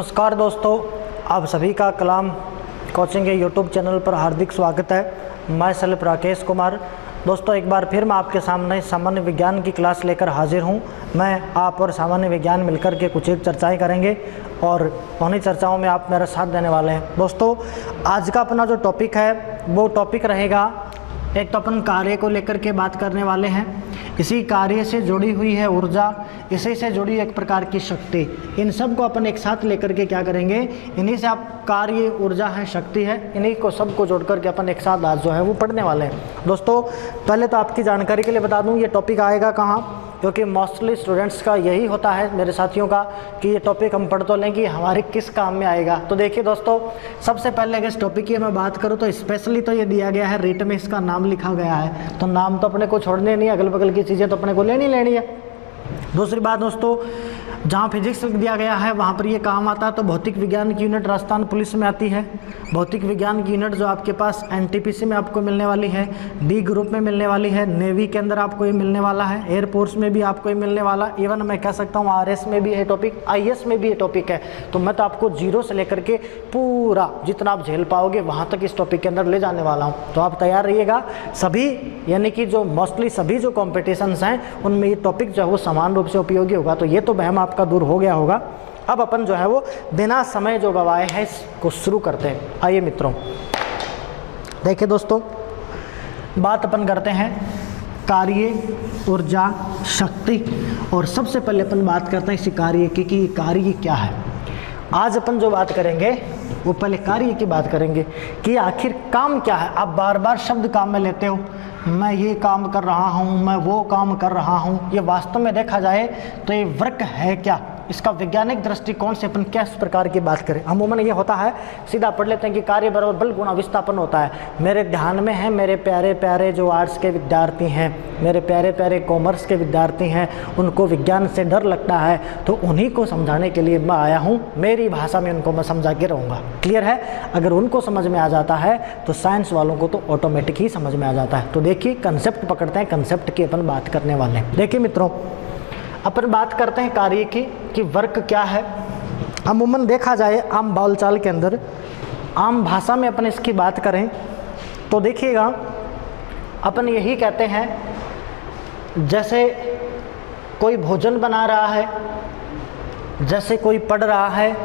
नमस्कार दोस्तों, आप सभी का कलाम कोचिंग के यूट्यूब चैनल पर हार्दिक स्वागत है। मैं सेल्फ राकेश कुमार। दोस्तों, एक बार फिर मैं आपके सामने सामान्य विज्ञान की क्लास लेकर हाजिर हूं। मैं आप और सामान्य विज्ञान मिलकर के कुछ एक चर्चाएं करेंगे और उन्हीं चर्चाओं में आप मेरा साथ देने वाले हैं। दोस्तों, आज का अपना जो टॉपिक है वो टॉपिक रहेगा, एक तो अपन कार्य को लेकर के बात करने वाले हैं। इसी कार्य से जुड़ी हुई है ऊर्जा, इसी से जुड़ी एक प्रकार की शक्ति। इन सब को अपन एक साथ लेकर के क्या करेंगे, इन्हीं से आप कार्य, ऊर्जा है, शक्ति है, इन्हीं को सबको जोड़ करके अपन एक साथ आज जो है वो पढ़ने वाले हैं। दोस्तों, पहले तो आपकी जानकारी के लिए बता दूं, ये टॉपिक आएगा कहाँ, क्योंकि मोस्टली स्टूडेंट्स का यही होता है, मेरे साथियों का, कि ये टॉपिक हम पढ़ तो लें कि हमारे किस काम में आएगा। तो देखिए दोस्तों, सबसे पहले अगर इस टॉपिक की मैं बात करूँ तो स्पेशली तो ये दिया गया है, रेट में इसका नाम लिखा गया है, तो नाम तो अपने को छोड़ने नहीं है, अगल बगल की चीज़ें तो अपने को लेनी है। दूसरी बात दोस्तों, जहाँ फिजिक्स दिया गया है वहाँ पर ये काम आता है, तो भौतिक विज्ञान की यूनिट राजस्थान पुलिस में आती है। भौतिक विज्ञान की यूनिट जो आपके पास एनटीपीसी में आपको मिलने वाली है, डी ग्रुप में मिलने वाली है, नेवी के अंदर आपको ये मिलने वाला है, एयरफोर्स में भी आपको ये मिलने वाला, इवन मैं कह सकता हूँ आरएस में भी है टॉपिक, आईएएस में भी ये टॉपिक है। तो मैं तो आपको जीरो से लेकर के पूरा जितना आप झेल पाओगे वहाँ तक इस टॉपिक के अंदर ले जाने वाला हूँ। तो आप तैयार रहिएगा। सभी यानी कि जो मोस्टली सभी जो कॉम्पिटिशन्स हैं उनमें ये टॉपिक जो है वो समान रूप से उपयोगी होगा। तो ये तो वहम आपका दूर हो गया होगा। अब अपन जो है वो बिना समय जो गवाए हैं इसको शुरू करते हैं। आइए मित्रों, देखिए दोस्तों, बात अपन करते हैं कार्य, ऊर्जा, शक्ति, और सबसे पहले अपन बात करते हैं इसी कार्य की कि कार्य क्या है। आज अपन जो बात करेंगे वो पहले कार्य की बात करेंगे कि आखिर काम क्या है। आप बार बार शब्द काम में लेते हो, मैं ये काम कर रहा हूँ, मैं वो काम कर रहा हूँ। ये वास्तव में देखा जाए तो ये वर्क है क्या, इसका वैज्ञानिक दृष्टिकोण से अपन किस प्रकार की बात करें। अमूमन ये होता है, सीधा पढ़ लेते हैं कि कार्य बराबर बल गुणा विस्थापन होता है। मेरे ध्यान में है मेरे प्यारे प्यारे जो आर्ट्स के विद्यार्थी हैं, मेरे प्यारे प्यारे कॉमर्स के विद्यार्थी हैं, उनको विज्ञान से डर लगता है, तो उन्हीं को समझाने के लिए मैं आया हूँ। मेरी भाषा में उनको मैं समझा के रहूँगा। क्लियर है? अगर उनको समझ में आ जाता है तो साइंस वालों को तो ऑटोमेटिक ही समझ में आ जाता है। तो देखिए, कंसेप्ट पकड़ते हैं, कंसेप्ट की अपन बात करने वाले हैं। देखिए मित्रों, अपन बात करते हैं कार्य की कि वर्क क्या है। अमूमन देखा जाए आम बोलचाल के अंदर, आम भाषा में अपन इसकी बात करें तो देखिएगा, अपन यही कहते हैं जैसे कोई भोजन बना रहा है, जैसे कोई पढ़ रहा है,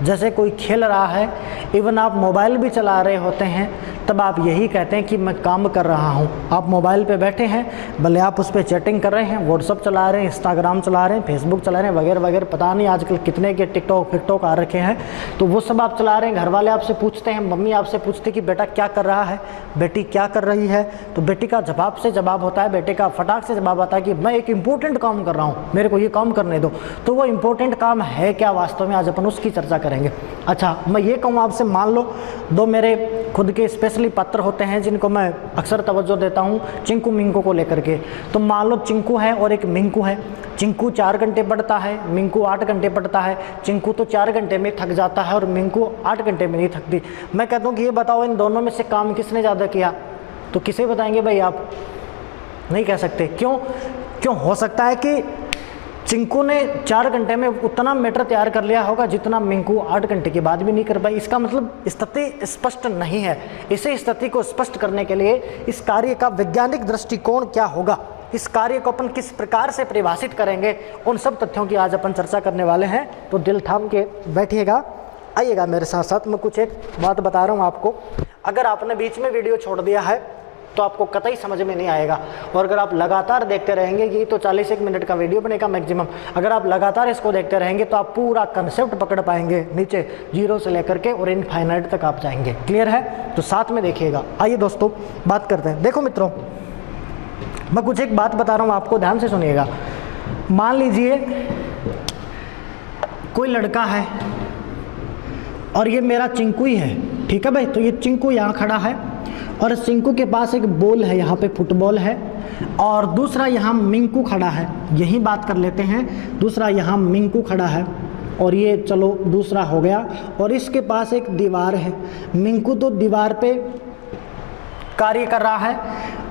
जैसे कोई खेल रहा है, इवन आप मोबाइल भी चला रहे होते हैं, तब आप यही कहते हैं कि मैं काम कर रहा हूँ। आप मोबाइल पे बैठे हैं, भले आप उस पर चैटिंग कर रहे हैं, व्हाट्सअप चला रहे हैं, इंस्टाग्राम चला रहे हैं, फेसबुक चला रहे हैं, वगैरह वगैरह, पता नहीं आजकल कितने के टिकटॉक आ रखे हैं, तो वो सब आप चला रहे हैं। घर वाले आपसे पूछते हैं, मम्मी आपसे पूछती कि बेटा क्या कर रहा है, बेटी क्या कर रही है, तो बेटी का जवाब से जवाब होता है, बेटे का फटाक से जवाब आता है कि मैं एक इंपॉर्टेंट काम कर रहा हूँ, मेरे को ये काम करने दो। तो वो इंपॉर्टेंट काम है क्या वास्तव में, आज अपन उसकी चर्चा करेंगे। अच्छा, मैं ये कहूँ आपसे, मान लो दो मेरे खुद के स्पेशली पात्र होते हैं जिनको मैं अक्सर तवज्जो देता हूँ, चिंकू मिंकू को लेकर के। तो मान लो चिंकू है और एक मिंकू है। चिंकू 4 घंटे पढ़ता है, मिंकू 8 घंटे पढ़ता है। चिंकू तो 4 घंटे में थक जाता है और मिंकू 8 घंटे में नहीं थकती। मैं कहता हूँ कि ये बताओ इन दोनों में से काम किसने ज़्यादा किया, तो किसे बताएंगे भाई आप? नहीं कह सकते। क्यों हो सकता है कि चिंकू ने 4 घंटे में उतना मैटर तैयार कर लिया होगा जितना मिंकू 8 घंटे के बाद भी नहीं कर पाई। इसका मतलब स्थिति स्पष्ट नहीं है। इसी स्थिति को स्पष्ट करने के लिए इस कार्य का वैज्ञानिक दृष्टिकोण क्या होगा, इस कार्य को अपन किस प्रकार से परिभाषित करेंगे, उन सब तथ्यों की आज अपन चर्चा करने वाले हैं। तो दिल थाम के बैठिएगा, आइएगा मेरे साथ साथ। मैं कुछ एक बात बता रहा हूँ आपको। अगर आपने बीच में वीडियो छोड़ दिया है तो आपको कतई समझ में नहीं आएगा, और अगर आप लगातार देखते रहेंगे, ये तो 41 मिनट का वीडियो बनेगा मैक्सिमम, अगर आप लगातार इसको देखते रहेंगे तो आप पूरा कंसेप्ट पकड़ पाएंगे, नीचे जीरो से लेकर के और इनफाइनाइट तक आप जाएंगे। क्लियर है? तो साथ में देखिएगा। आइए दोस्तों, बात करते हैं। देखो मित्रों, मैं कुछ एक बात बता रहा हूँ आपको, ध्यान से सुनिएगा। मान लीजिए कोई लड़का है और ये मेरा चिंकू ही है, ठीक है भाई। तो ये चिंकू यहाँ खड़ा है और चिंकू के पास एक बॉल है, यहाँ पे फुटबॉल है, और दूसरा यहाँ मिंकू खड़ा है। यही बात कर लेते हैं, दूसरा यहाँ मिंकू खड़ा है, और ये चलो दूसरा हो गया, और इसके पास एक दीवार है। मिंकू तो दीवार पे कार्य कर रहा है,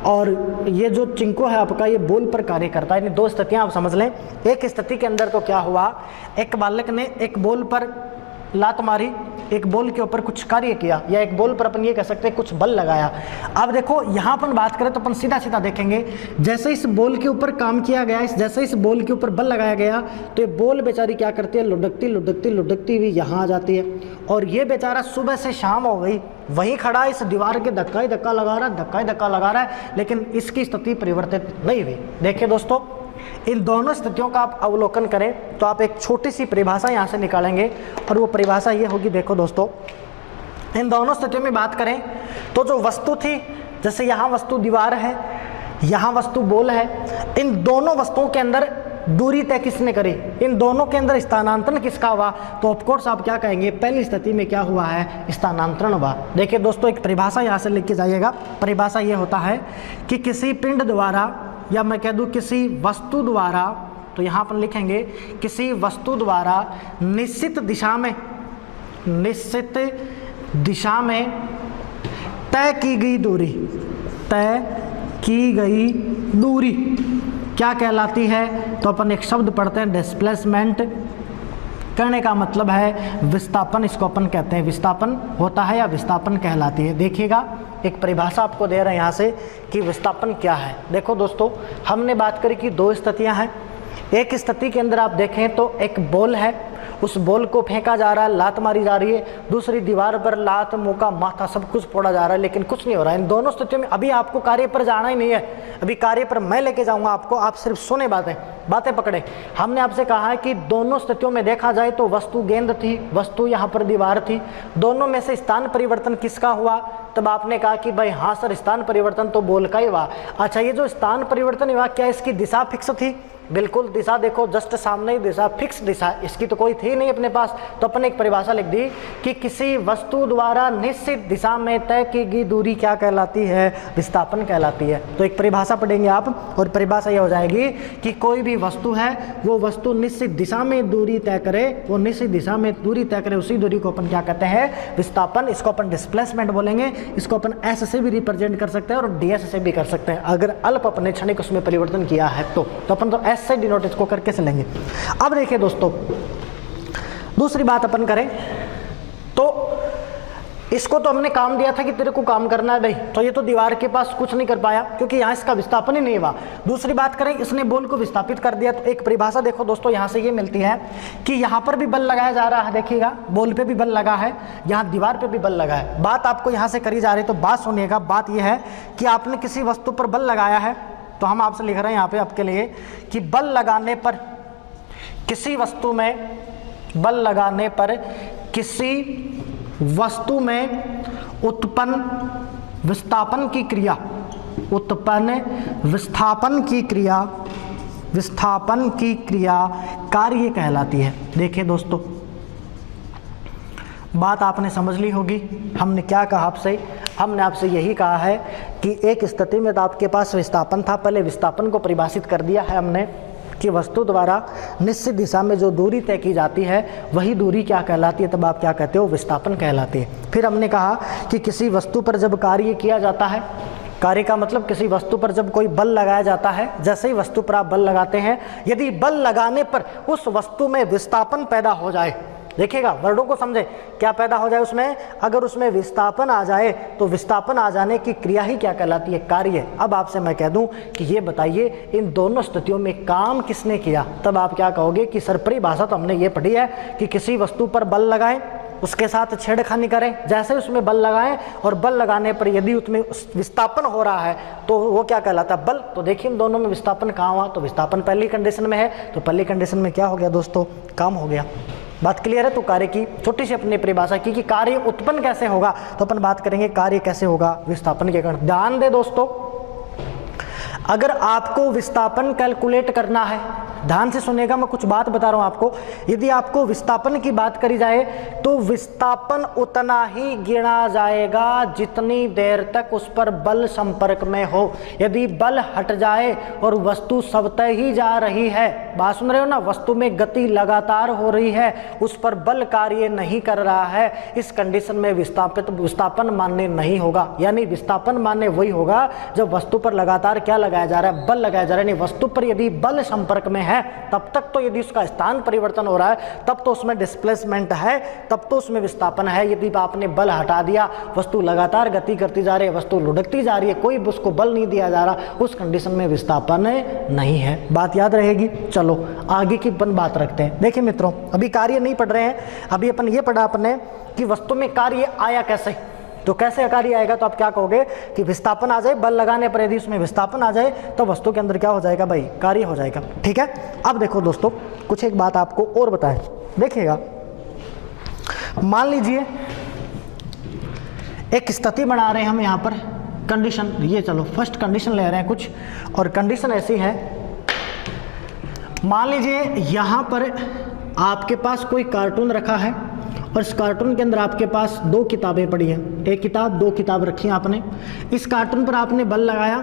और ये जो चिंकू है आपका, ये बॉल पर कार्य करता है। इन दो स्थितियाँ आप समझ लें। एक स्थिति के अंदर तो क्या हुआ, एक बालक ने एक बॉल पर लात मारी, एक बॉल के ऊपर कुछ कार्य किया, या एक बॉल पर अपन ये कह सकते हैं कुछ बल लगाया। अब देखो यहाँ अपन बात करें तो अपन सीधा सीधा देखेंगे, जैसे इस बॉल के ऊपर काम किया गया, जैसे इस बॉल के ऊपर बल लगाया गया, तो ये बॉल बेचारी क्या करती है, लुढ़कती लुढ़कती लुढ़कती हुई यहाँ आ जाती है, और ये बेचारा सुबह से शाम हो गई वहीं खड़ा इस दीवार के धक्का ही धक्का लगा रहा है, धक्का ही धक्का लगा रहा है, लेकिन इसकी स्थिति परिवर्तित नहीं हुई। देखिए दोस्तों, इन दोनों स्थितियों का आप अवलोकन करें तो आप एक छोटी सी परिभाषा यहाँ से निकालेंगे, और वो परिभाषा ये होगी, देखो दोस्तों, इन दोनों स्थितियों में बात करें तो जो वस्तु थी, जैसे यहाँ वस्तु दीवार है, यहाँ वस्तु बॉल है, इन दोनों वस्तुओं के अंदर दूरी तय किसने करी, इन दोनों के अंदर स्थानांतरण किसका हुआ, तो ऑफकोर्स आप क्या कहेंगे, पहली स्थिति में क्या हुआ है, स्थानांतरण हुआ। देखिए दोस्तों, एक परिभाषा यहाँ से लिख के जाइएगा। परिभाषा ये होता है कि किसी पिंड द्वारा, या मैं कह दूं किसी वस्तु द्वारा, तो यहाँ पर लिखेंगे किसी वस्तु द्वारा निश्चित दिशा में तय की गई दूरी, तय की गई दूरी क्या कहलाती है, तो अपन एक शब्द पढ़ते हैं, डिस्प्लेसमेंट। करने का मतलब है विस्थापन, इसको अपन कहते हैं विस्थापन होता है या विस्थापन कहलाती है। देखिएगा, एक परिभाषा आपको दे रहे हैं यहाँ से कि विस्थापन क्या है। देखो दोस्तों, हमने बात करी कि दो स्थितियाँ हैं। एक स्थिति के अंदर आप देखें तो एक बॉल है, उस बॉल को फेंका जा रहा है, लात मारी जा रही है, दूसरी दीवार पर लात, मुका, माथा सब कुछ फोड़ा जा रहा है, लेकिन कुछ नहीं हो रहा है। इन दोनों स्थितियों में अभी आपको कार्य पर जाना ही नहीं है, अभी कार्य पर मैं लेके जाऊंगा आपको, आप सिर्फ सुने बातें पकड़े। हमने आपसे कहा है कि दोनों स्थितियों में देखा जाए तो वस्तु गेंद थी, वस्तु यहाँ पर दीवार थी, दोनों में से स्थान परिवर्तन किसका हुआ, तब आपने कहा कि भाई हाँ सर, स्थान परिवर्तन तो बॉल का ही हुआ। अच्छा, ये जो स्थान परिवर्तन हुआ, क्या इसकी दिशा फिक्स थी? बिल्कुल, दिशा देखो जस्ट सामने ही दिशा, फिक्स दिशा, इसकी तो कोई थी नहीं अपने पास। तो अपन एक परिभाषा लिख दी कि किसी वस्तु द्वारा निश्चित दिशा में तय की गई दूरी क्या कहलाती है, विस्थापन कहलाती है। तो एक परिभाषा पढ़ेंगे आप, और परिभाषा यह हो जाएगी कि कोई भी वस्तु है, वो वस्तु निश्चित दिशा में दूरी तय करे, वो निश्चित दिशा में दूरी तय करे, उसी दूरी को अपन क्या कहते हैं, विस्थापन। इसको अपन डिस्प्लेसमेंट बोलेंगे, इसको अपन एस से भी रिप्रेजेंट कर सकते हैं और डीएस से भी कर सकते हैं, अगर अल्प अपने क्षणिक उसमें परिवर्तन किया है तो अपन तो से डिनोट इसको करके चलेंगे। अब देखिए दोस्तों, दूसरी बात अपन करें तो इसको तो हमने काम दिया था कि तेरे को काम करना है भाई, तो ये तो दीवार के पास कुछ नहीं कर पाया क्योंकि यहाँ इसका विस्थापन ही नहीं हुआ। दूसरी बात करें, इसने बॉल को विस्थापित कर दिया, तो एक परिभाषा देखो दोस्तों यहाँ से ये मिलती है कि यहाँ पर भी बल लगाया जा रहा है। देखिएगा, बॉल पे भी बल लगा है, यहाँ दीवार पे भी बल लगा है। बात आपको यहाँ से करी जा रही है, तो बात सुनिएगा। बात यह है कि आपने किसी वस्तु पर बल लगाया है, तो हम आपसे लिख रहे हैं यहाँ पे आपके लिए कि बल लगाने पर किसी वस्तु में, बल लगाने पर किसी वस्तु में उत्पन्न विस्थापन की क्रिया, उत्पन्न विस्थापन की क्रिया, विस्थापन की क्रिया कार्य कहलाती है। देखिए दोस्तों, बात आपने समझ ली होगी। हमने क्या कहा आपसे, हमने आपसे यही कहा है कि एक स्थिति में तो आपके पास विस्थापन था, पहले विस्थापन को परिभाषित कर दिया है हमने कि वस्तु द्वारा निश्चित दिशा में जो दूरी तय की जाती है वही दूरी क्या कहलाती है, तब आप क्या कहते हो, विस्थापन कहलाती है। फिर हमने कहा कि किसी वस्तु पर जब कार्य किया जाता है, कार्य का मतलब किसी वस्तु पर जब कोई बल लगाया जाता है, जैसे ही वस्तु पर आप बल लगाते हैं, यदि बल लगाने पर उस वस्तु में विस्थापन पैदा हो जाए, देखिएगा वर्डों को समझे, क्या पैदा हो जाए उसमें, अगर उसमें विस्थापन आ जाए तो विस्थापन आ जाने की क्रिया ही क्या कहलाती है, कार्य। अब आपसे मैं कह दूं कि ये बताइए इन दोनों स्थितियों में काम किसने किया, तब आप क्या कहोगे कि सर परिभाषा तो हमने ये पढ़ी है कि किसी वस्तु पर बल लगाएं, उसके साथ छेड़खानी करें, जैसे उसमें बल लगाएं और बल लगाने पर यदि उसमें विस्थापन हो रहा है तो वो क्या कहलाता है, बल। तो देखिए इन दोनों में विस्थापन कहाँ हुआ, तो विस्थापन पहली कंडीशन में है, तो पहली कंडीशन में क्या हो गया दोस्तों, काम हो गया। बात क्लियर है। तो कार्य की छोटी सी अपनी परिभाषा की कि कार्य उत्पन्न कैसे होगा, तो अपन बात करेंगे कार्य कैसे होगा, विस्थापन के कारण। ध्यान दे दोस्तों, अगर आपको विस्थापन कैलकुलेट करना है, ध्यान से सुनेगा, मैं कुछ बात बता रहा हूं आपको। यदि आपको विस्थापन की बात करी जाए तो विस्थापन उतना ही गिना जाएगा जितनी देर तक उस पर बल संपर्क में हो। यदि बल हट जाए और वस्तु स्वतः ही जा रही है, बात सुन रहे हो ना, वस्तु में गति लगातार हो रही है, उस पर बल कार्य नहीं कर रहा है, इस कंडीशन में विस्थापन मान्य नहीं होगा। यानी विस्थापन मान्य वही होगा जब वस्तु पर लगातार क्या लगाया जा रहा है, बल लगाया जा रहा है। वस्तु पर यदि बल संपर्क में है तब तक तो यदि उसका स्थान परिवर्तन हो रहा है तब तो उसमें डिस्प्लेसमेंट है, तब तो उसमें विस्थापन है। यदि आपने बल हटा दिया, वस्तु लगातार गति करती जा रही है, वस्तु लुढ़कती जा रही है, कोई उसको बल नहीं दिया जा रहा, उस कंडीशन में विस्थापन नहीं है। बात याद रहेगी। चलो आगे की अपन बात रखते हैं। देखिए मित्रों, अभी कार्य नहीं पढ़ रहे हैं, अभी अपन ये पढ़ा अपने कि वस्तु में कार्य आया कैसे। तो कैसे कार्य आएगा, तो आप क्या कहोगे कि विस्थापन आ जाए, बल लगाने पर यदि उसमें विस्थापन आ जाए तो वस्तु के अंदर क्या हो जाएगा भाई, कार्य हो जाएगा। ठीक है। अब देखो दोस्तों, कुछ एक बात आपको और बताएं, देखिएगा। मान लीजिए एक स्थिति बना रहे हैं हम यहाँ पर, कंडीशन, ये चलो फर्स्ट कंडीशन ले रहे हैं कुछ, और कंडीशन ऐसी है, मान लीजिए यहाँ पर आपके पास कोई कार्टून रखा है और इस कार्टून के अंदर आपके पास दो किताबें पड़ी हैं, एक किताब, दो किताब रखी हैं आपने। इस कार्टून पर आपने बल लगाया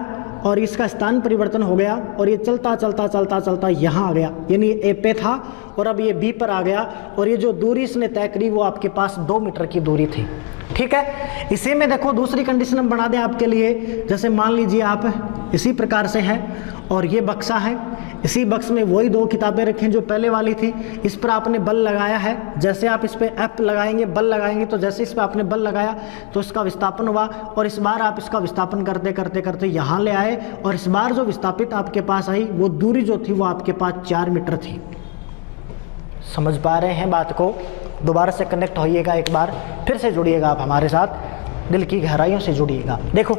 और इसका स्थान परिवर्तन हो गया और ये चलता चलता चलता चलता यहाँ आ गया, यानी ए पे था और अब ये बी पर आ गया, और ये जो दूरी इसने तय करी वो आपके पास 2 मीटर की दूरी थी। ठीक है। इसी में देखो दूसरी कंडीशन हम बना दें आपके लिए, जैसे मान लीजिए आप इसी प्रकार से है और ये बक्सा है, इसी बक्स में वही दो किताबें रखें जो पहले वाली थी, इस पर आपने बल लगाया है। जैसे आप इस पर एफ लगाएंगे, बल लगाएंगे, तो जैसे इस पर आपने बल लगाया तो इसका विस्थापन हुआ, और इस बार आप इसका विस्थापन करते करते करते यहाँ ले आए, और इस बार जो विस्थापित आपके पास आई वो दूरी जो थी वो आपके पास 4 मीटर थी। समझ पा रहे हैं बात को? दोबारा से कनेक्ट होइएगा, एक बार फिर से जुड़िएगा आप हमारे साथ, दिल की गहराइयों से जुड़िएगा। देखो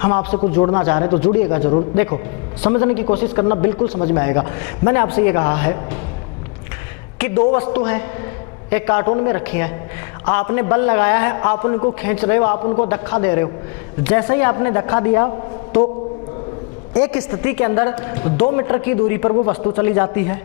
हम आपसे कुछ जोड़ना चाह रहे हैं तो जुड़िएगा जरूर। देखो समझने की कोशिश करना, बिल्कुल समझ में आएगा। मैंने आपसे ये कहा है कि दो वस्तु हैं, एक कार्टून में रखी है, आपने बल लगाया है, आप उनको खींच रहे हो, आप उनको धक्का दे रहे हो। जैसे ही आपने धक्का दिया तो एक स्थिति के अंदर 2 मीटर की दूरी पर वो वस्तु चली जाती है।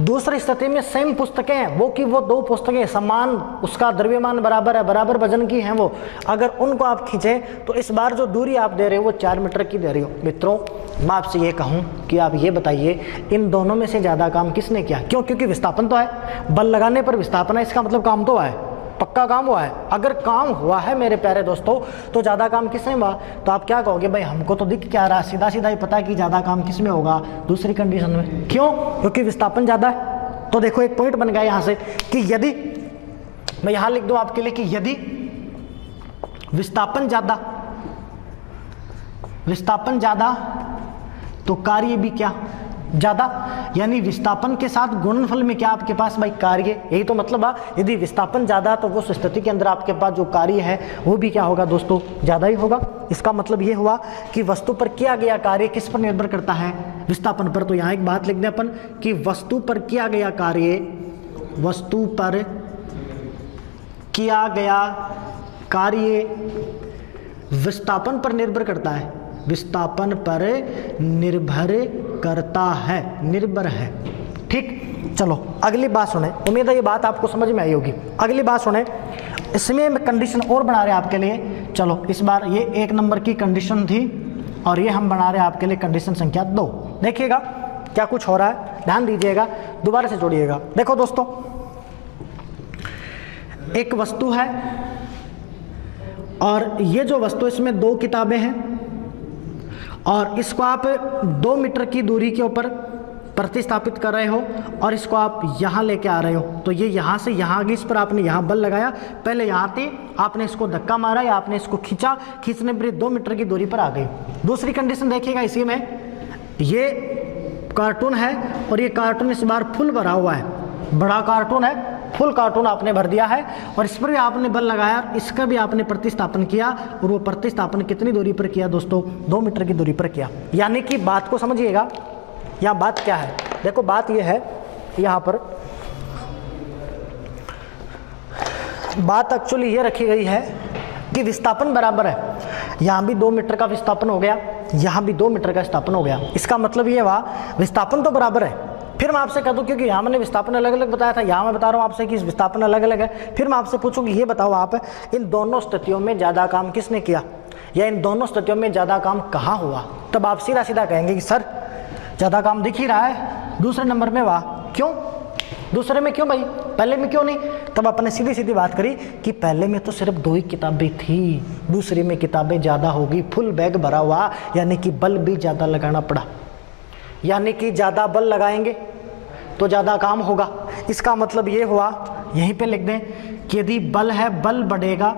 दूसरी स्थिति में सेम पुस्तकें हैं, वो कि वो दो पुस्तकें समान, उसका द्रव्यमान बराबर है, बराबर वजन की हैं वो, अगर उनको आप खींचें तो इस बार जो दूरी आप दे रहे हो वो 4 मीटर की दे रहे हो। मित्रों मैं आपसे ये कहूँ कि आप ये बताइए इन दोनों में से ज़्यादा काम किसने किया? क्यों? क्योंकि विस्थापन तो है, बल लगाने पर विस्थापन है, इसका मतलब काम तो है, पक्का काम हुआ है। अगर काम हुआ है मेरे प्यारे दोस्तों तो ज़्यादा काम किसमें हुआ? तो आप क्या कहोगे, भाई हमको तो दिख क्या रहा, सीधा सीधा ही पता है कि ज़्यादा काम किसमें होगा, दूसरी कंडीशन में। क्यों? क्योंकि विस्थापन ज़्यादा है। तो देखो एक पॉइंट बन गया यहाँ से कि यदि, मैं यहाँ लिख दूँ आपके लिए कि यदि विस्थापन ज़्यादा तो कार्य भी क्या ज़्यादा, यानी विस्थापन के साथ गुणनफल में क्या आपके पास भाई कार्य, यही तो मतलब है। यदि विस्थापन ज़्यादा तो उस स्थिति के अंदर आपके पास जो कार्य है वो भी क्या होगा दोस्तों, ज़्यादा ही होगा। इसका मतलब ये हुआ कि वस्तु पर किया गया कार्य किस पर निर्भर करता है, विस्थापन पर। तो यहाँ एक बात लिख दें अपन कि वस्तु पर किया गया कार्य, वस्तु पर किया गया कार्य विस्थापन पर निर्भर करता है, विस्थापन पर निर्भर करता है, निर्भर है। ठीक, चलो अगली बात सुने, उम्मीद है ये बात आपको समझ में आई होगी। अगली बात सुने, इसमें मैं कंडीशन और बना रहे हैं आपके लिए। चलो इस बार ये 1 नंबर की कंडीशन थी और ये हम बना रहे हैं आपके लिए कंडीशन संख्या 2। देखिएगा क्या कुछ हो रहा है, ध्यान दीजिएगा, दोबारा से जोड़िएगा। देखो दोस्तों, एक वस्तु है और ये जो वस्तु, इसमें 2 किताबें हैं और इसको आप 2 मीटर की दूरी के ऊपर प्रतिस्थापित कर रहे हो और इसको आप यहाँ लेके आ रहे हो। तो ये यहाँ से यहाँ आ गई, इस पर आपने यहाँ बल लगाया, पहले यहाँ थी, आपने इसको धक्का मारा या आपने इसको खींचा, खींचने पर 2 मीटर की दूरी पर आ गई। दूसरी कंडीशन देखिएगा, इसी में ये कार्टून है और ये कार्टून इस बार फुल भरा हुआ है, बड़ा कार्टून है, फुल कार्टून आपने भर दिया है और इस पर भी आपने बल लगाया, इसका भी आपने प्रतिस्थापन किया और वो प्रतिस्थापन कितनी दूरी पर किया दोस्तों, 2 मीटर की दूरी पर किया। यानी कि बात को समझिएगा, यहाँ बात क्या है, देखो बात ये है, यहाँ पर बात एक्चुअली ये रखी गई है कि विस्थापन बराबर है, यहाँ भी 2 मीटर का विस्थापन हो गया, यहाँ भी 2 मीटर का विस्थापन हो गया। इसका मतलब ये हुआ विस्थापन तो बराबर है। फिर मैं आपसे कह दूं, क्योंकि यहाँ मैंने विस्थापन अलग अलग बताया था, यहाँ मैं बता रहा हूँ आपसे कि विस्थापन अलग अलग है। फिर मैं आपसे पूछूं कि ये बताओ आप, इन दोनों स्थितियों में ज़्यादा काम किसने किया या इन दोनों स्थितियों में ज़्यादा काम कहाँ हुआ? तब आप सीधा सीधा कहेंगे कि सर ज़्यादा काम दिख ही रहा है दूसरे नंबर में। वाह, क्यों दूसरे में, क्यों भाई पहले में क्यों नहीं? तब अपने सीधी सीधी बात करी कि पहले में तो सिर्फ 2 ही किताबें थी, दूसरी में किताबें ज़्यादा होगी, फुल बैग भरा हुआ, यानी कि बल भी ज़्यादा लगाना पड़ा, यानी कि ज़्यादा बल लगाएंगे तो ज़्यादा काम होगा। इसका मतलब ये हुआ, यहीं पे लिख दें कि यदि बल है, बल बढ़ेगा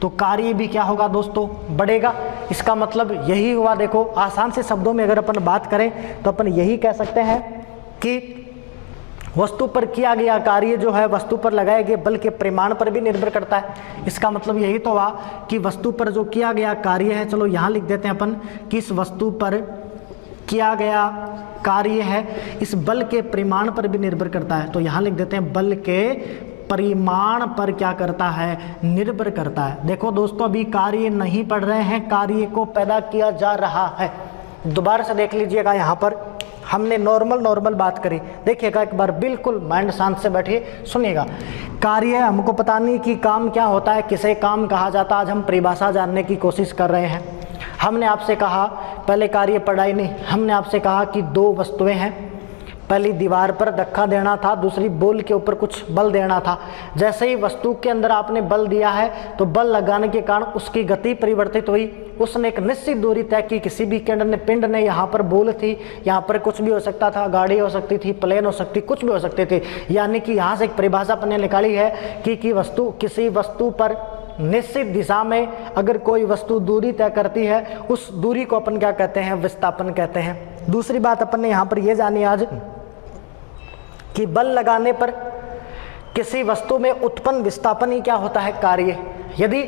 तो कार्य भी क्या होगा दोस्तों, बढ़ेगा। इसका मतलब यही हुआ। देखो आसान से शब्दों में अगर अपन बात करें तो अपन यही कह सकते हैं कि वस्तु पर किया गया कार्य जो है वस्तु पर लगाए गए बल के परिमाण पर भी निर्भर करता है। इसका मतलब यही तो हुआ कि वस्तु पर जो किया गया कार्य है, चलो यहाँ लिख देते हैं अपन कि इस वस्तु पर किया गया कार्य है इस बल के परिमाण पर भी निर्भर करता है। तो यहाँ लिख देते हैं बल के परिमाण पर क्या करता है, निर्भर करता है। देखो दोस्तों अभी कार्य नहीं पढ़ रहे हैं, कार्य को पैदा किया जा रहा है। दोबारा से देख लीजिएगा, यहाँ पर हमने नॉर्मल बात करी, देखिएगा एक बार, बिल्कुल माइंड शांत से बैठिए सुनिएगा। कार्य हमको पता नहीं कि काम क्या होता है, किसे काम कहा जाता है, आज हम परिभाषा जानने की कोशिश कर रहे हैं। हमने आपसे कहा, पहले कार्य पढ़ाई नहीं, हमने आपसे कहा कि दो वस्तुएं हैं, पहली दीवार पर धक्का देना था, दूसरी बॉल के ऊपर कुछ बल देना था। जैसे ही वस्तु के अंदर आपने बल दिया है तो बल लगाने के कारण उसकी गति परिवर्तित हुई, उसने एक निश्चित दूरी तय की। किसी भी पिंड ने यहाँ पर बॉल थी, यहाँ पर कुछ भी हो सकता था, गाड़ी हो सकती थी, प्लेन हो सकती, कुछ भी हो सकते थे। यानी कि यहाँ से एक परिभाषा अपने निकाली है कि वस्तु, किसी वस्तु पर निश्चित दिशा में अगर कोई वस्तु दूरी तय करती है, उस दूरी को अपन क्या कहते हैं, विस्थापन कहते हैं। दूसरी बात अपन ने यहाँ पर यह जानी आज कि बल लगाने पर किसी वस्तु में उत्पन्न विस्थापन ही क्या होता है, कार्य। यदि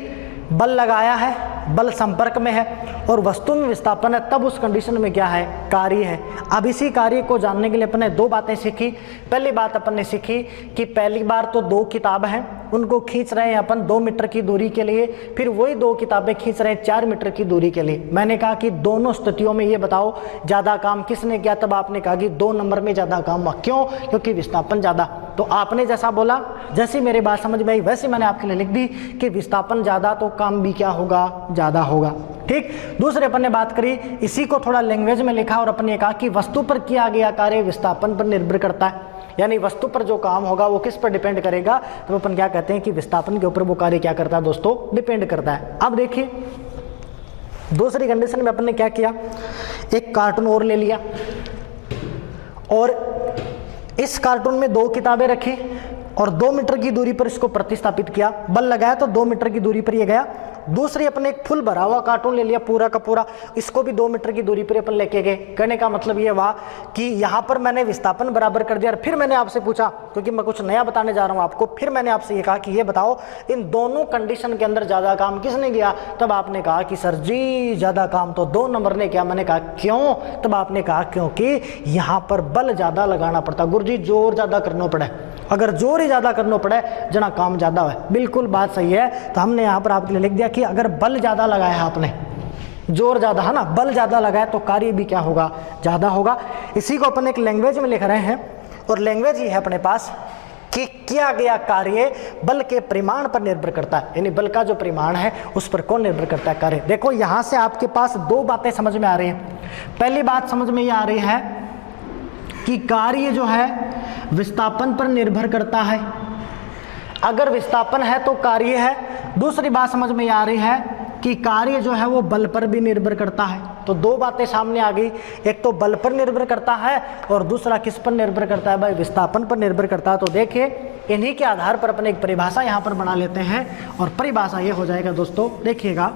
बल लगाया है, बल संपर्क में है और वस्तु में विस्थापन है, तब उस कंडीशन में क्या है, कार्य है। अब इसी कार्य को जानने के लिए अपन ने दो बातें सीखी। पहली बात अपन ने सीखी कि पहली बार तो दो किताब हैं, उनको खींच रहे हैं अपन 2 मीटर की दूरी के लिए, फिर वही दो किताबें खींच रहे हैं 4 मीटर की दूरी के लिए। मैंने कहा कि दोनों स्थितियों में ये बताओ ज़्यादा काम किसने किया, तब आपने कहा कि 2 नंबर में ज़्यादा काम हुआ। क्यों? क्योंकि विस्थापन ज़्यादा। तो आपने जैसा बोला, जैसी मेरी बात समझ में आई वैसे मैंने आपके लिए लिख दी कि विस्थापन ज़्यादा तो काम भी क्या होगा, ज़्यादा होगा। ठीक। दूसरे अपन ने बात करी, इसी को थोड़ा लैंग्वेज में लिखा और अपन ने कहा कि वस्तु पर किया गया कार्य विस्थापन पर निर्भर करता है। यानी वस्तु पर जो काम होगा वो किस पर डिपेंड करेगा, तो अपन क्या कहते हैं कि विस्थापन के ऊपर वो कार्य क्या करता है दोस्तों, डिपेंड करता है। अब देखिए दूसरी कंडीशन में अपन ने क्या किया, एक कार्टून और ले लिया और इस कार्टून में 2 किताबें रखी और 2 मीटर की दूरी पर इसको प्रतिस्थापित किया, बल लगाया तो 2 मीटर की दूरी पर ये गया। दूसरी अपने एक फुल भरा हुआ कार्टून ले लिया पूरा का पूरा, इसको भी 2 मीटर की दूरी पर अपन लेके गए। कहने का मतलब ये हुआ कि यहाँ पर मैंने विस्थापन बराबर कर दिया और फिर मैंने आपसे पूछा, क्योंकि मैं कुछ नया बताने जा रहा हूँ आपको, फिर मैंने आपसे ये कहा कि ये बताओ इन दोनों कंडीशन के अंदर ज़्यादा काम किसने किया, तब आपने कहा कि सर जी ज़्यादा काम तो 2 नंबर ने किया। मैंने कहा क्यों, तब आपने कहा क्योंकि यहाँ पर बल ज़्यादा लगाना पड़ता। गुरुजी जोर ज़्यादा करना पड़े, अगर जोर ही ज़्यादा करना पड़े जना काम ज़्यादा है। बिल्कुल बात सही है। तो हमने यहाँ पर आपके लिए लिख दिया कि अगर बल ज़्यादा लगाया आपने, जोर ज़्यादा है ना, बल ज़्यादा लगाया तो कार्य भी क्या होगा, ज़्यादा होगा। इसी को अपन एक लैंग्वेज में लिख रहे हैं और लैंग्वेज ही है अपने पास कि किया गया कार्य बल के परिमाण पर निर्भर करता है। यानी बल का जो परिमाण है उस पर कौन निर्भर करता है, कार्य। देखो यहाँ से आपके पास 2 बातें समझ में आ रही हैं। पहली बात समझ में ये आ रही है कि कार्य जो है विस्थापन पर निर्भर करता है, अगर विस्थापन है तो कार्य है। दूसरी बात समझ में आ रही है कि कार्य जो है वो बल पर भी निर्भर करता है। तो 2 बातें सामने आ गई, एक तो बल पर निर्भर करता है और दूसरा किस पर निर्भर करता है भाई, विस्थापन पर निर्भर करता है। तो देखिए इन्हीं के आधार पर अपन एक परिभाषा यहाँ पर बना लेते हैं और परिभाषा ये हो जाएगा दोस्तों, देखिएगा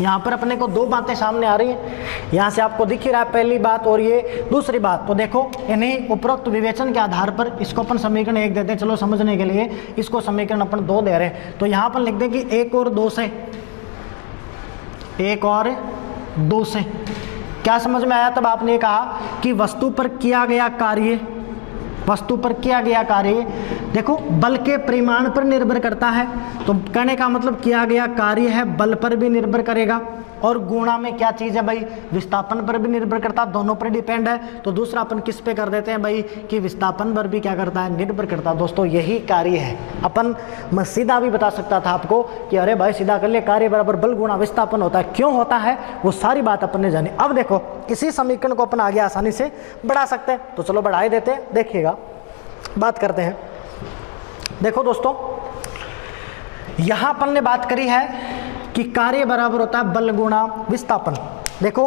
यहाँ पर अपने को 2 बातें सामने आ रही हैं, यहाँ से आपको दिख ही रहा है पहली बात और ये दूसरी बात। तो देखो इन्हीं उपरोक्त विवेचन के आधार पर इसको अपन समीकरण 1 देते हैं, चलो समझने के लिए इसको समीकरण अपन 2 दे रहे हैं। तो यहाँ पर लिख दें कि 1 और 2 से, 1 और 2 से क्या समझ में आया। तब आपने कहा कि वस्तु पर किया गया कार्य, वस्तु पर किया गया कार्य देखो बल के परिमाण पर निर्भर करता है। तो कहने का मतलब किया गया कार्य है बल पर भी निर्भर करेगा और गुणा में क्या चीज़ है भाई, विस्थापन पर भी निर्भर करता, दोनों पर डिपेंड है। तो दूसरा अपन किस पे कर देते हैं भाई कि विस्थापन पर भी क्या करता है, निर्भर करता है। दोस्तों यही कार्य है। अपन मैं सीधा भी बता सकता था आपको कि अरे भाई सीधा कर ले, कार्य बराबर बल गुणा विस्थापन होता है। क्यों होता है वो सारी बात अपन ने जानी। अब देखो इसी समीकरण को अपन आगे आसानी से बढ़ा सकते हैं, तो चलो बढ़ा ही देते हैं। देखिएगा बात करते हैं। देखो दोस्तों यहां अपन ने बात करी है कि कार्य बराबर होता है बल गुणा विस्थापन। देखो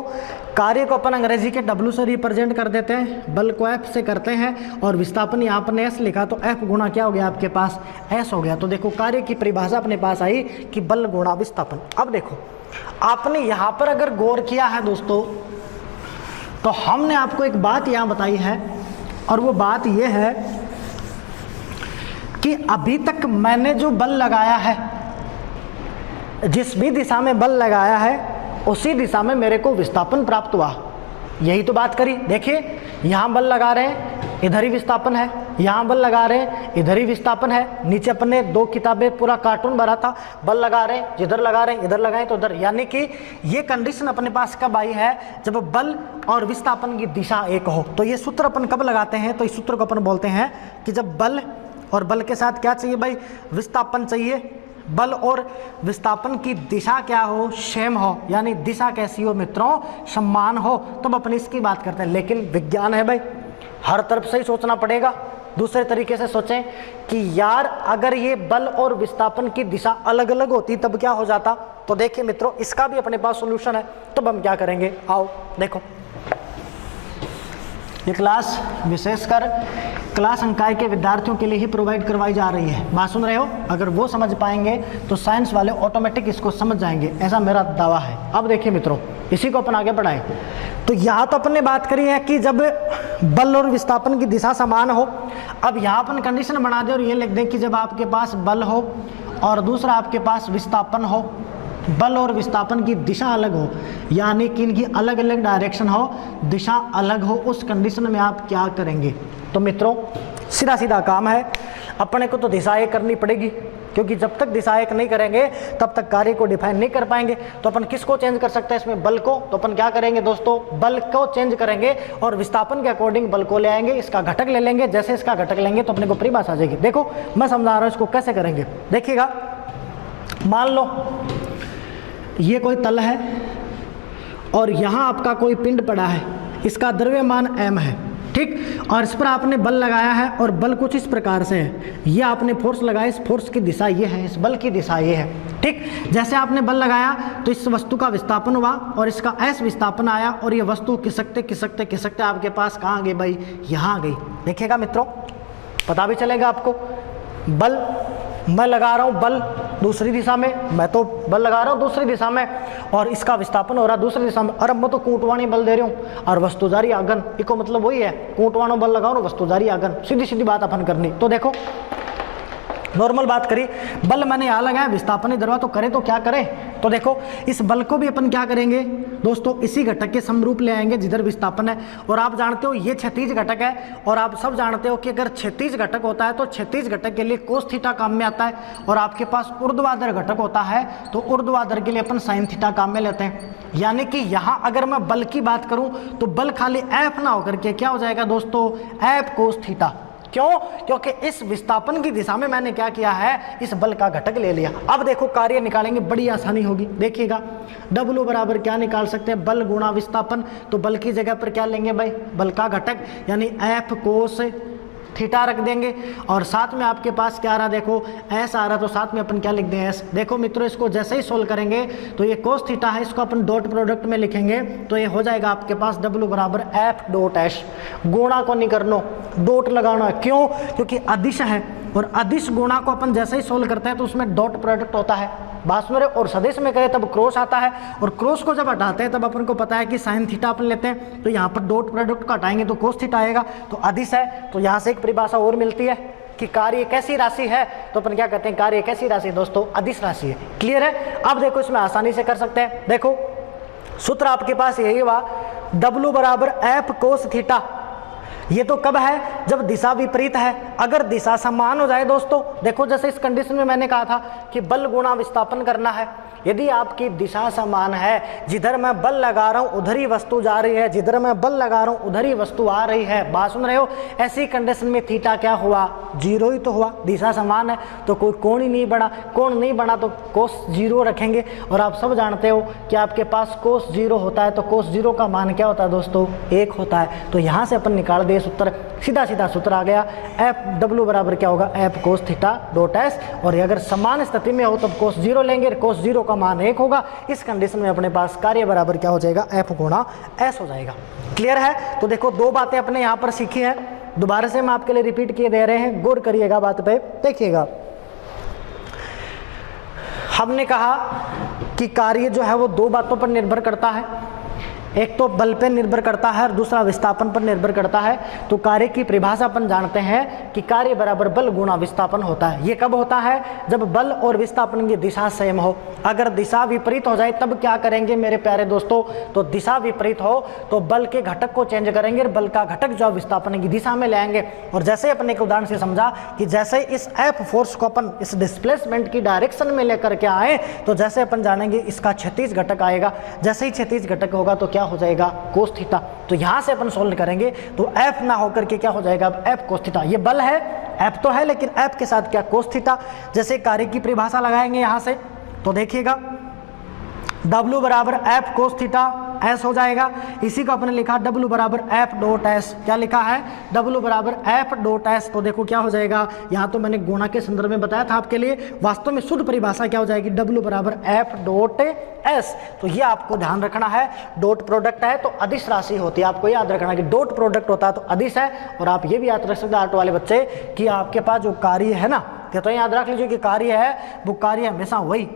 कार्य को अपन अंग्रेजी के W से रिप्रेजेंट कर देते हैं, बल को F से करते हैं और विस्थापन यहाँ पर S लिखा तो F गुणा क्या हो गया आपके पास S हो गया। तो देखो कार्य की परिभाषा अपने पास आई कि बल गुणा विस्थापन। अब देखो आपने यहाँ पर अगर गौर किया है दोस्तों, तो हमने आपको एक बात यहाँ बताई है और वो बात ये है कि अभी तक मैंने जो बल लगाया है, जिस भी दिशा में बल लगाया है उसी दिशा में मेरे को विस्थापन प्राप्त हुआ। यही तो बात करी। देखिए यहाँ बल लगा रहे हैं, इधर ही विस्थापन है, यहाँ बल लगा रहे हैं, इधर ही विस्थापन है। नीचे अपने 2 किताबें पूरा कार्टून भरा था, बल लगा रहे हैं, जिधर लगा रहे हैं इधर लगाएं तो उधर। यानी कि ये कंडीशन अपने पास कब आई है, जब बल और विस्थापन की दिशा एक हो। तो ये सूत्र अपन कब लगाते हैं, तो इस सूत्र को अपन बोलते हैं कि जब बल और बल के साथ क्या चाहिए भाई, विस्थापन चाहिए। बल और विस्थापन की दिशा क्या हो, सेम हो, यानी दिशा कैसी हो मित्रों, समान हो, तब अपन इसकी बात करते हैं। लेकिन विज्ञान है भाई, हर तरफ से ही सोचना पड़ेगा। दूसरे तरीके से सोचें कि यार अगर ये बल और विस्थापन की दिशा अलग अलग होती तब क्या हो जाता। तो देखिए मित्रों, इसका भी अपने पास सॉल्यूशन है। तब हम क्या करेंगे, आओ देखो। ये क्लास विशेषकर क्लास संकाय के विद्यार्थियों के लिए ही प्रोवाइड करवाई जा रही है। बात सुन रहे हो? अगर वो समझ पाएंगे तो साइंस वाले ऑटोमेटिक इसको समझ जाएंगे, ऐसा मेरा दावा है। अब देखिए मित्रों, इसी को अपन आगे बढ़ाएं। तो यहाँ तो अपन ने बात करी है कि जब बल और विस्थापन की दिशा समान हो। अब यहाँ अपन कंडीशन बना दें और ये लिख दें कि जब आपके पास बल हो और दूसरा आपके पास विस्थापन हो, बल और विस्थापन की दिशा अलग हो, यानी कि इनकी अलग अलग डायरेक्शन हो, दिशा अलग हो, उस कंडीशन में आप क्या करेंगे। तो मित्रों सीधा सीधा काम है, अपने को तो दिशा एक करनी पड़ेगी, क्योंकि जब तक दिशा एक नहीं करेंगे तब तक कार्य को डिफाइन नहीं कर पाएंगे। तो अपन किसको चेंज कर सकते हैं इसमें, बल को। तो अपन क्या करेंगे दोस्तों, बल को चेंज करेंगे और विस्थापन के अकॉर्डिंग बल को ले आएंगे, इसका घटक ले लेंगे। जैसे इसका घटक लेंगे तो अपने को परिभाषा आ जाएगी। देखो मैं समझा रहा हूँ इसको कैसे करेंगे, देखिएगा। मान लो ये कोई तल है और यहाँ आपका कोई पिंड पड़ा है, इसका द्रव्यमान m है, ठीक, और इस पर आपने बल लगाया है और बल कुछ इस प्रकार से है। ये आपने फोर्स लगाया, इस फोर्स की दिशा ये है, इस बल की दिशा ये है, ठीक। जैसे आपने बल लगाया तो इस वस्तु का विस्थापन हुआ और इसका s विस्थापन आया और ये वस्तु खिसकते खिसकते खिसकते आपके पास कहाँ गई भाई, यहाँ गई। देखिएगा मित्रों, पता भी चलेगा आपको। बल मैं लगा रहा हूँ, बल दूसरी दिशा में, मैं तो बल लगा रहा हूँ दूसरी दिशा में और इसका विस्थापन हो रहा है दूसरी दिशा में। और अब मैं तो कूटवाणी बल दे रही हूँ और वस्तु जा रही आगन। इको मतलब वही है, कूटवाणो बल लगाओ, वस्तु जा रही आगन। सीधी सीधी बात अपन करनी। तो देखो नॉर्मल बात करी, बल मैंने यहाँ लगाया, विस्थापन इधर हुआ, तो करें तो क्या करें। तो देखो इस बल को भी अपन क्या करेंगे दोस्तों, इसी घटक के समरूप ले आएंगे जिधर विस्थापन है। और आप जानते हो ये क्षैतिज घटक है और आप सब जानते हो कि अगर क्षैतिज घटक होता है तो क्षैतिज घटक के लिए कोस थीटा काम में आता है, और आपके पास ऊर्ध्वाधर घटक होता है तो ऊर्ध्वाधर के लिए अपन साइन थीटा काम में लेते हैं। यानी कि यहाँ अगर मैं बल की बात करूँ तो बल खाली एफ ना होकर के क्या हो जाएगा दोस्तों, एफ कोस थीटा। क्यों? क्योंकि इस विस्थापन की दिशा में मैंने क्या किया है, इस बल का घटक ले लिया। अब देखो कार्य निकालेंगे, बड़ी आसानी होगी। देखिएगा W बराबर क्या निकाल सकते हैं, बल गुणा विस्थापन। तो बल की जगह पर क्या लेंगे भाई, बल का घटक यानी F कोस थीटा रख देंगे और साथ में आपके पास क्या आ रहा, देखो S आ रहा, तो साथ में अपन क्या लिख दें S। देखो मित्रों इसको जैसे ही सोल्व करेंगे तो ये कोस थीटा है, इसको अपन डॉट प्रोडक्ट में लिखेंगे तो ये हो जाएगा आपके पास W बराबर F डॉट S। गुणा को नहीं करना, डॉट लगाना है। क्यों? क्योंकि अदिश है और अदिश गुणा को अपन जैसे ही सोल्व करते हैं तो उसमें डॉट प्रोडक्ट होता है, बात सुन रहे। और सदिश में करें तब क्रॉस आता है और क्रॉस को जब हटाते हैं तब अपन को पता है कि साइन थीटा अपन लेते हैं, तो यहाँ पर डॉट प्रोडक्ट को हटाएंगे तो कोस थीटा आएगा। तो अदिश है, तो यहाँ से एक परिभाषा और मिलती है कि कार्य कैसी राशि है, तो अपन क्या कहते हैं, कार्य कैसी राशि दोस्तों, अदिश राशि है। क्लियर है? अब देखो इसमें आसानी से कर सकते हैं। देखो सूत्र आपके पास यही हुआ, W बराबर F कोस थीटा। ये तो कब है, जब दिशा विपरीत है। अगर दिशा समान हो जाए दोस्तों, देखो जैसे इस कंडीशन में मैंने कहा था कि बल गुणा विस्थापन करना है। यदि आपकी दिशा समान है, जिधर मैं बल लगा रहा हूँ उधर ही वस्तु जा रही है, जिधर मैं बल लगा रहा हूँ उधर ही वस्तु आ रही है, बात सुन रहे हो। ऐसी कंडीशन में थीटा क्या हुआ, जीरो ही तो हुआ। दिशा समान है तो कोई कोण ही नहीं बना, कोण नहीं बना तो कोस जीरो रखेंगे। और आप सब जानते हो कि आपके पास कोस जीरो होता है तो कोस जीरो का मान क्या होता है दोस्तों, 1 होता है। तो यहाँ से अपन निकाल ये सूत्र सीधा सीधा सूत्र आ गया, एफ डब्ल्यू बराबर क्या होगा, F cos theta dot S. और अगर समान स्थिति में हो तब कोस 0 लेंगे, कोस 0 का मान 1 होगा। इस कंडीशन में अपने पास कार्य बराबर क्या हो जाएगा, एफ गुणा एस हो जाएगा। क्लियर है? तो देखो दो बातें अपने यहाँ पर सीखी है, दोबारा से हम आपके लिए रिपीट किए दे रहे हैं, गौर करिएगा बात पे। देखिएगा, हमने कहा कि कार्य जो है वो दो बातों पर निर्भर करता है, एक तो बल पर निर्भर करता है और दूसरा विस्थापन पर निर्भर करता है। तो कार्य की परिभाषा अपन जानते हैं कि कार्य बराबर बल गुणा विस्थापन होता है। ये कब होता है, जब बल और विस्थापन की दिशा सेम हो। अगर दिशा विपरीत हो जाए तब क्या करेंगे मेरे प्यारे दोस्तों, तो दिशा विपरीत हो तो बल के घटक को चेंज करेंगे और बल का घटक जो विस्थापन की दिशा में ले आएंगे। और जैसे अपने एक उदाहरण से समझा कि जैसे इस एफ फोर्स को अपन इस डिस्प्लेसमेंट की डायरेक्शन में लेकर के आए, तो जैसे अपन जानेंगे इसका क्षैतिज घटक आएगा। जैसे ही क्षैतिज घटक होगा तो क्या हो जाएगा, कोस थीटा। तो यहां से अपन सोल्व करेंगे तो एफ ना होकर के क्या हो जाएगा, एफ कोस थीटा। ये बल है, एफ तो है, लेकिन एफ के साथ क्या, कोस थीटा। जैसे कार्य की परिभाषा लगाएंगे यहां से, तो देखिएगा W बराबर एफ कोस थीटा एस हो जाएगा। इसी को अपने लिखा W बराबर एफ डॉट एस। क्या लिखा है, W बराबर एफ डॉट एस। तो देखो क्या हो जाएगा, यहाँ तो मैंने गुणा के संदर्भ में बताया था आपके लिए, वास्तव में शुद्ध परिभाषा क्या हो जाएगी, W बराबर एफ डॉट एस। तो ये आपको ध्यान रखना है, डॉट प्रोडक्ट है तो अदिश राशि होती है। आपको याद रखना कि डॉट प्रोडक्ट होता है तो अदिश है। और आप ये भी याद रख सकते हैं आर्ट वाले बच्चे कि आपके पास जो कार्य है ना, तो याद रख लीजिए कि कार्य है वो कार्य हमेशा वही,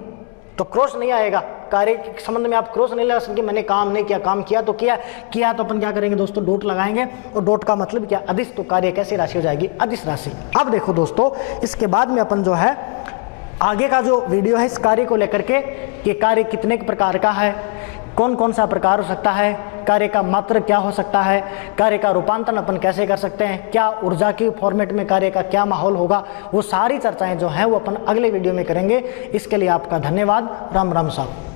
तो क्रॉस नहीं आएगा। कार्य के संबंध में आप क्रॉस नहीं लगा सकते, मैंने काम नहीं किया, काम किया तो किया तो अपन क्या करेंगे दोस्तों, डॉट लगाएंगे। और डॉट का मतलब क्या, अदिश। तो कार्य कैसी राशि हो जाएगी, अदिश राशि। अब देखो दोस्तों, इसके बाद में अपन जो है आगे का जो वीडियो है इस कार्य को लेकर के कि कार्य कितने प्रकार का है, कौन कौन सा प्रकार हो सकता है, कार्य का मात्र क्या हो सकता है, कार्य का रूपांतरण अपन कैसे कर सकते हैं, क्या ऊर्जा की फॉर्मेट में कार्य का क्या माहौल होगा, वो सारी चर्चाएं जो हैं वो अपन अगले वीडियो में करेंगे। इसके लिए आपका धन्यवाद। राम राम साहब।